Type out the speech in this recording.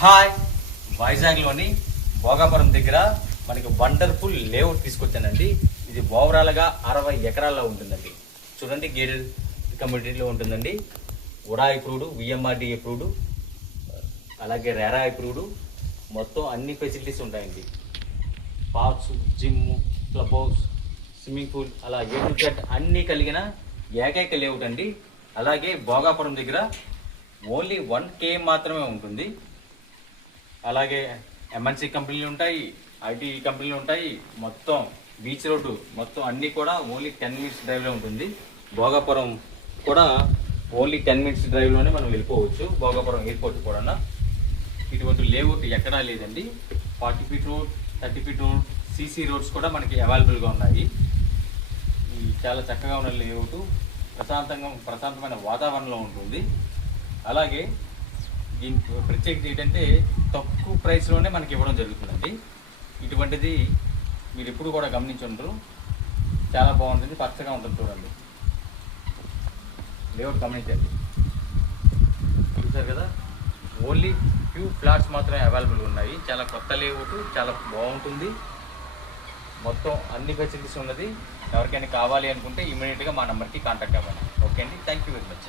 Hi, వైజాగ్లోని Bhogapuram దగ్గర మనకి wonderful layout తీసుకొచ్చానండి. ఇది ఓవరాల్గా 60 ఎకరాల్లో ఉంటుందండి. చూడండి, గేటెడ్ కమ్యూనిటీలో ఉంటుందండి. ఉడా అప్రూవ్డ్, విఎంఆర్డి అప్రూవ్డ్, అలాగే రెరా అప్రూవ్డ్, మొత్తం అన్ని ఫెసిలిటీస్ ఉంటాయండి. Parks, gym, club house, swimming pool, అలా ఏ టు జెడ్ అన్నీ కలిగిన ఏకైక లేఅవుట్ అండి. అలాగే భోగాపురం దగ్గర ఓన్లీ 1 km మాత్రమే ఉంటుంది. అలాగే ఎంఎన్సీ కంపెనీలు ఉంటాయి, ఐటీ కంపెనీలు ఉంటాయి, మొత్తం బీచ్ రోడ్డు మొత్తం అన్నీ కూడా ఓన్లీ 10 minutes డ్రైవ్లో ఉంటుంది. భోగాపురం కూడా ఓన్లీ 10 minutes డ్రైవ్లోనే మనం వెళ్ళిపోవచ్చు. భోగాపురం ఎయిర్పోర్ట్ కూడా ఇటువంటి లేఅవుట్ ఎక్కడా లేదండి. 40 feet road, 30 feet road, CC roads కూడా మనకి అవైలబుల్గా ఉన్నాయి. ఈ చాలా చక్కగా ఉన్న లేఅవుట్ ప్రశాంతమైన వాతావరణంలో ఉంటుంది. అలాగే దీని ప్రత్యేకత ఏంటంటే తక్కువ ప్రైస్లోనే మనకి ఇవ్వడం జరుగుతుందండి. ఇటువంటిది మీరు ఎప్పుడు కూడా గమనించుంటారు. చాలా బాగుంటుంది, పచ్చగా ఉంటుంది. చూడండి, లేఅవుట్ గమనించండి. చూసారు కదా, ఓన్లీ ఫ్యూ ఫ్లాట్స్ మాత్రమే అవైలబుల్ ఉన్నాయి. చాలా కొత్త లేఅవుట్, చాలా బాగుంటుంది. మొత్తం అన్ని ఫెసిలిటీస్ ఉన్నది. ఎవరికైనా కావాలి అనుకుంటే ఇమీడియట్గా మా నెంబర్కి కాంటాక్ట్ అవ్వండి. ఓకే అండి, థ్యాంక్ యూ వెరీ మచ్.